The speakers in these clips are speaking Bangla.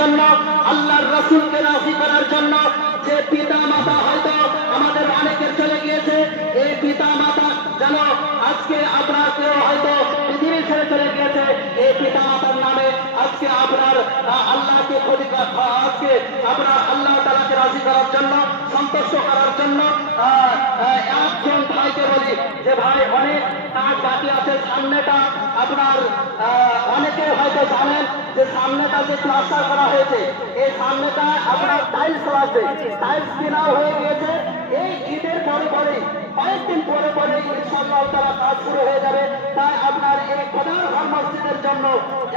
জন্য, আল্লাহর রাসূলকে রাজি করার জন্য। যে পিতা মাতা হয়তো আমাদের অনেকের চলে গিয়েছে, এই পিতা মাতা যেন আজকে আপনার কেউ হয়তো পৃথিবী ছেড়ে চলে গিয়েছে, এই পিতা মাতার নামে আজকে আপনার আল্লাহকে আজকে আপনার আল্লাহ তাআলাকে রাজি করার জন্য, সন্তুষ্ট করার জন্য একজন ভাইকে বলি যে ভাই অনেক কাজ বাকি আছে। সামনেটা আপনার অনেকে হয়তো জানেন যে সামনেটা যে প্লাস্টার করা হয়েছে, এই সামনেটা আপনার টাইলস আসবে, টাইলস কেনাও হয়ে গিয়েছে। এই ঈদের পরে পরে কয়েকদিন পরে পরে ইনশাআল্লাহ তাআলা কাজ শুরু হয়ে যাবে। তাই আপনার এই খোদার ঘর মসজিদের জন্য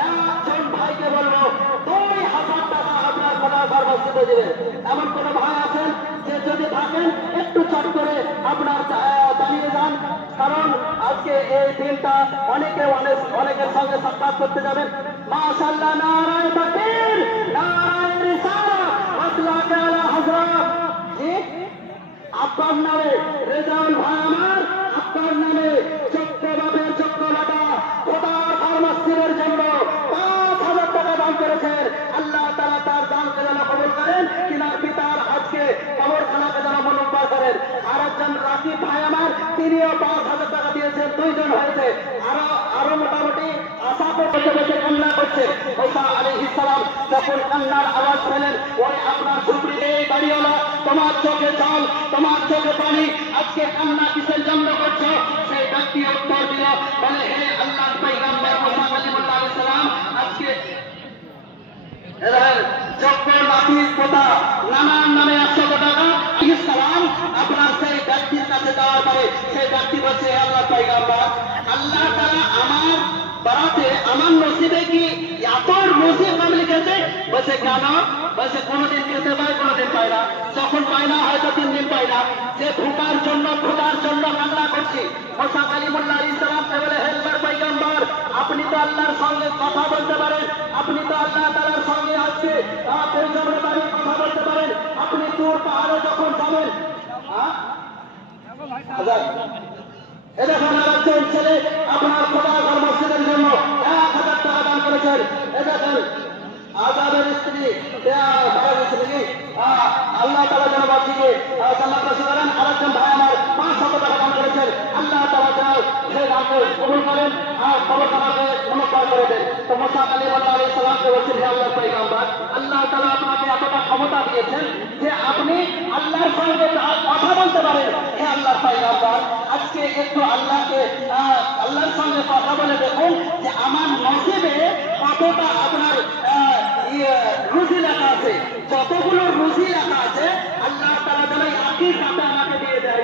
একজন ভাইকে বলবো 2000 টাকা আপনার খোদার ঘর মসজিদে দেবেন। এমন কোন ভাই আছেন যে যদি থাকেন একটু চট করে আপনার জানিয়ে যান, কারণ আজকে এই দিনটা অনেকের সঙ্গে সাক্ষাৎ করতে যাবেন। মাশাআল্লাহ, নারায়ে তাকবীর, নারায়ে রিসালাত, মাসলাকে আলা হযরত। জি, আপনার নামে রেজাউল ভাই আমার, আপনার নামে চক্রবাবের চক্রবাটা খোদার ঘর মসজিদের জন্য 5000 টাকা দান করেছেন। আল্লাহ তাআলা তার দানকে যেন কবুল করেন, তিনার পিতার আজকে কবরখানাকে যেন মনোনীত করেন। আরেকজন রাকিব ভাই আমার, তিনিও 5000 টাকা দিয়েছেন, 2 জন হয়েছে। আরো মোটামুটি আশা করতে বসে কান্না করছে। ঈসা আলাইহিস সালাম যখন কান্নার আওয়াজ পেলেন, ওই আপনার ঝুপড়িতে বাড়িওয়ালা, তোমার চোখে জল, তোমার চোখে পানি, আজকে কান্না কিসের জন্য করছো? সেই ব্যক্তি উত্তর দিল, বলে হে আল্লাহর পয়গম্বর মুসা কালিমুল্লাহ আলাইহিস সালাম, আজকে যোগ্য নাপিত পোতা নানার নামে 100 টাকা ইসলাম আপনার সেই ব্যক্তির কাছে দেওয়ার পরে সেই ব্যক্তি বলছে আল্লাহ পয়গম্বর, আল্লাহ তাআলা আমার বাড়াতে আমার নসিবে কি এত নসিব নাম লিখেছে? বলছে কেন? বলছে কোনোদিন খেতে পায়, কোনোদিন পায় না। যখন পায় না হয়তো 3 দিন পায় না। যে ভুকার জন্য খোদার জন্য কান্না করছি। মুসা কালিমুল্লাহ আলাইহিস সালামকে বলে হে আল্লাহর পয়গম্বর, আপনি তো আল্লাহর সঙ্গে কথা বলতে পারেন, আপনি তো আল্লাহ তাআলার সঙ্গে আজকে পরিচয়ের বাড়ি কথা বলতে পারেন, আপনি তুর পাহাড়ে যখন যাবেন দেখুন আরেকজন ছেলে আপনার খোদার ঘর মসজিদের জন্য 1000 টাকা দান করেছেন। দেখুন আজাদের স্ত্রী আল্লাহ তাআলা যেন বাঁচিয়ে জান্নাতবাসী করেন। আরেকজন ভাই আমার 500 টাকা দান করেছেন। আল্লাহ তাআলা যেন সেই দানকে কবুল করেন আর কবরখানাকে মনোনীত করে দেন। তো মুসা কালিমুল্লাহ আলাইহিস সালামকে বলছেন হে আল্লাহর পয়গম্বর, আল্লাহ তাআলা আপনাকে এতটা ক্ষমতা দিয়েছেন যে আপনি আল্লাহর সঙ্গে কথা বলতে পারেন। হে আল্লাহর পয়গম্বর, আজকে একটু আল্লাহর সঙ্গে কথা বলে দেখুন যে আমার নসিবে কতটা আপনার রুজি লেখা আছে। যতগুলো রুজি লেখা আছে আল্লাহ তাআলা যেন একই সাথে আমাকে দিয়ে দেয়,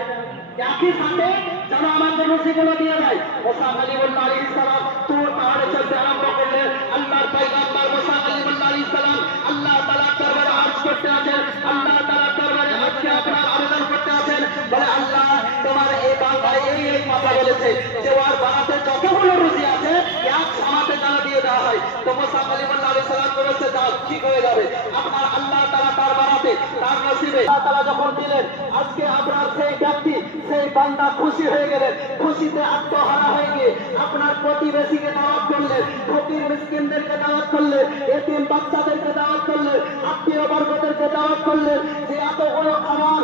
একই সাথে যেন আমাকে রুজিগুলো দিয়ে দেয়। মুসা কালিমুল্লাহ আলাইহিস সালাম তুর পাহাড়ে চলতে আরম্ভ করলেন। আল্লাহর পয়গম্বর মুসা কালিমুল্লাহ আলাইহিস সালাম আল্লাহ তাআলার দরবারে আরজ করতে আছেন, আল্লাহ তাআলার দরবারে আজকে আপনার আবেদন করতে আছেন। বলে আল্লাহ তোমার এই বান্দা এই কথা বলেছে যে ওর বাড়াতে যতগুলো রুজি আছে এক সমাতে যেন দিয়ে দেওয়া হয়। তো মুসা কালিমুল্লাহ আলাইহিস সালাম বলেছে যাও, ঠিক হয়ে যাবে। আপনার আল্লাহ তাআলা তার বাড়াতে তার নসিবে আল্লাহ তাআলা যখন দিলেন, আজকে আপনার সেই ব্যক্তি সেই বান্দা খুশি হয়ে গেলেন। খুশিতে আত্মহারা হয়ে গিয়ে আপনার প্রতিবেশীকে দাওয়াত করলেন, ফকির মিসকিনদেরকে দাওয়াত করলেন, এতিম বাচ্চাদেরকে দাওয়াত করলেন, আত্মীয় বর্গদেরকে দাওয়াত করলেন যে এত বড় খাবার